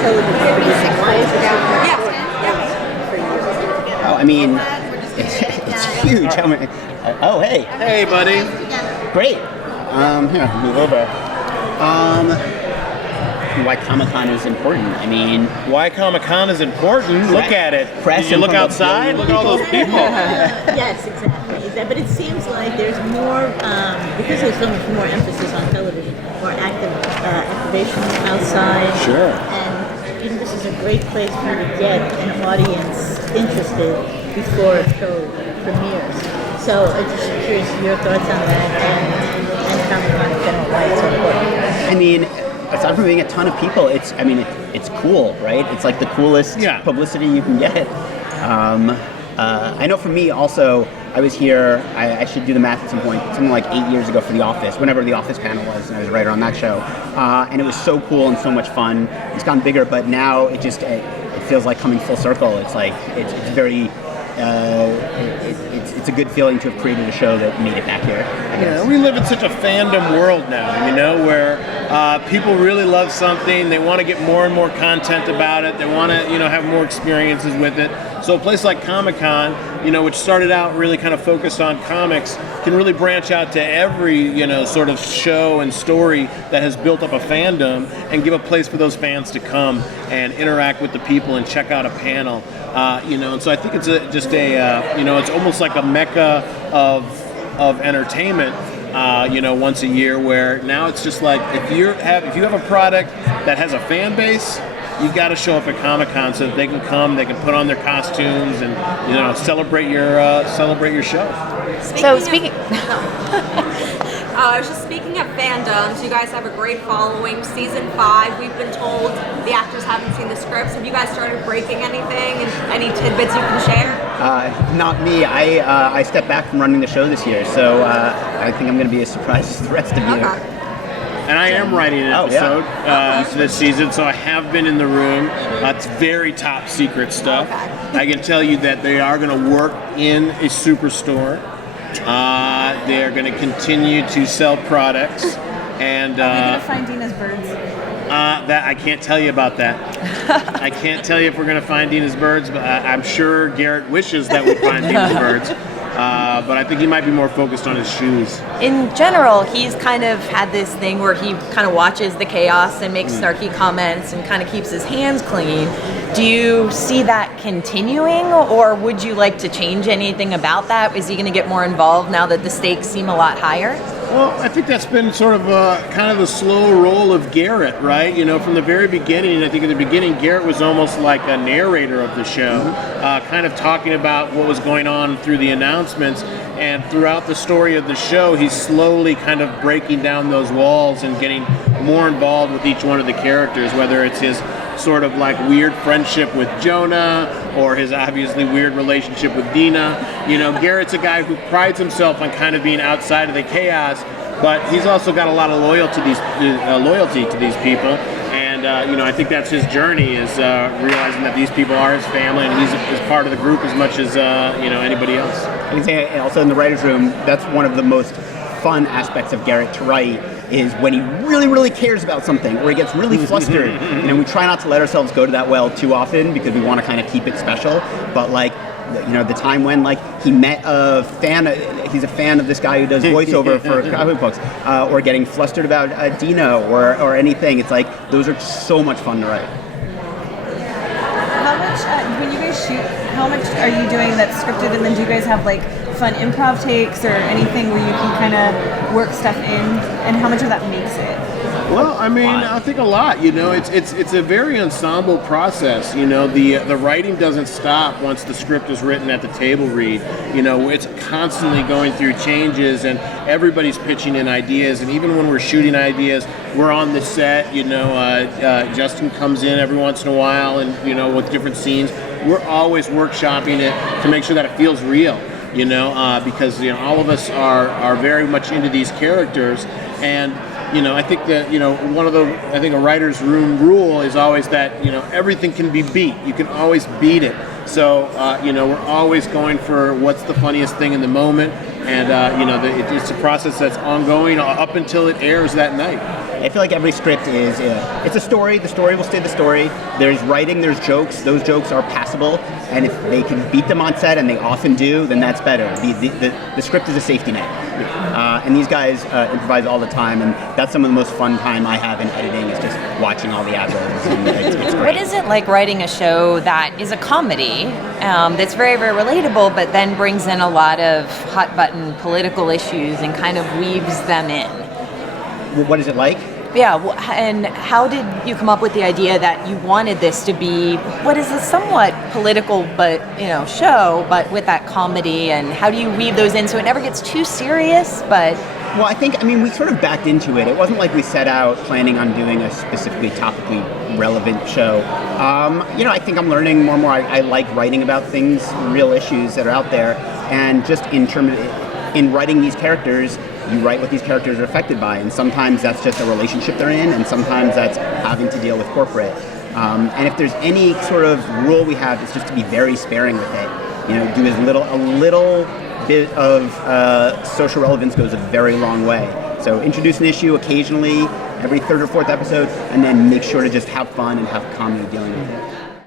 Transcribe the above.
television producing? Why is it so important for you? Oh, I mean, it's huge. Oh, hey. Hey, buddy. Great. Here, move over. Why Comic-Con is important. I mean, why Comic-Con is important? Look at it. Did you look outside? Look at all those people. Yes, exactly. But it seems like there's more, because there's so much more emphasis on television, more activation outside. Sure. And this is a great place for you to get an audience interested before a show premieres. So I'm just curious your thoughts on that and Comic-Con in general, why it's so important. I mean, aside from being a ton of people, it's cool, right? It's like the coolest publicity you can get. I know for me also, I was here, I should do the math at some point, something like 8 years ago for The Office, whenever The Office panel was, and I was a writer on that show. And it was so cool and so much fun. It's gotten bigger, but now it feels like coming full circle. It's like, it's very, it's a good feeling to have created a show that made it back here, I guess. Yeah, we live in such a fandom world now, where people really love something, they want to get more and more content about it, they want to, have more experiences with it. So a place like Comic-Con, which started out really kind of focused on comics, can really branch out to every, sort of show and story that has built up a fandom and give a place for those fans to come and interact with the people and check out a panel. And so I think it's it's almost like a mecca of entertainment, once a year, where now it's just like if you have a product that has a fan base, you got to show up at Comic-Con so that they can come, they can put on their costumes and celebrate your show. Speaking of fandoms, you guys have a great following. Season 5, we've been told the actors haven't seen the scripts. Have you guys started breaking anything and any tidbits you can share? Not me. I stepped back from running the show this year, so I think I'm going to be as surprised as the rest of you. Okay. And I am writing an episode this season, so I have been in the room. It's very top secret stuff. Okay. I can tell you that they are going to work in a superstore. They are going to continue to sell products. And are we going to find Dina's birds? That I can't tell you about that. I can't tell you if we're going to find Dina's birds, but I'm sure Garrett wishes that we find Dina's birds. But I think he might be more focused on his shoes. In general, he's kind of had this thing where he kind of watches the chaos and makes snarky comments and kind of keeps his hands clean. Do you see that continuing, or would you like to change anything about that? Is he going to get more involved now that the stakes seem a lot higher? Well, I think that's been sort of kind of the slow roll of Garrett, right? From the very beginning, I think at the beginning, Garrett was almost like a narrator of the show, kind of talking about what was going on through the announcements. And throughout the story of the show, he's slowly kind of breaking down those walls and getting more involved with each one of the characters, whether it's his sort of like weird friendship with Jonah or his obviously weird relationship with Dina. Garrett's a guy who prides himself on kind of being outside of the chaos, but he's also got a lot of loyalty to these people. And I think that's his journey, is realizing that these people are his family and he's part of the group as much as anybody else. I can say also in the writer's room, that's one of the most fun aspects of Garrett to write, is when he really, really cares about something, or he gets really flustered. We try not to let ourselves go to that well too often because we want to kind of keep it special. But the time when he met a fan, he's a fan of this guy who does voiceover for comic books, or getting flustered about Dina or anything. It's like those are so much fun to write. How much, when you guys shoot, how much are you doing that's scripted, and then do you guys have fun improv takes or anything where you can kind of work stuff in, and how much of that makes it? Well, I mean, I think a lot. It's a very ensemble process. The writing doesn't stop once the script is written at the table read. It's constantly going through changes, and everybody's pitching in ideas. And even when we're shooting ideas, we're on the set. Justin comes in every once in a while, and with different scenes, we're always workshopping it to make sure that it feels real. Because all of us are very much into these characters, and I think that a writer's room rule is always that everything can be beat. You can always beat it. So we're always going for what's the funniest thing in the moment, and it's a process that's ongoing up until it airs that night. I feel like every script is, it's a story. The story will stay the story. There's writing, there's jokes. Those jokes are passable. And if they can beat them on set, and they often do, then that's better. The script is a safety net. And these guys improvise all the time. And that's some of the most fun time I have in editing is just watching all the ad-libs. And it's great. What is it like writing a show that is a comedy that's very, very relatable, but then brings in a lot of hot-button political issues and kind of weaves them in? What is it like? Yeah, and how did you come up with the idea that you wanted this to be what is a somewhat political, but show, but with that comedy? And how do you weave those in so it never gets too serious? But well, I mean, we sort of backed into it. It wasn't like we set out planning on doing a specifically topically relevant show. I think I'm learning more and more. I like writing about things, real issues that are out there, and just in writing these characters. You write what these characters are affected by, and sometimes that's just a relationship they're in, and sometimes that's having to deal with corporate. And if there's any sort of rule we have, it's just to be very sparing with it. Do a little bit of social relevance goes a very long way. So introduce an issue occasionally, every third or fourth episode, and then make sure to just have fun and have comedy dealing with it.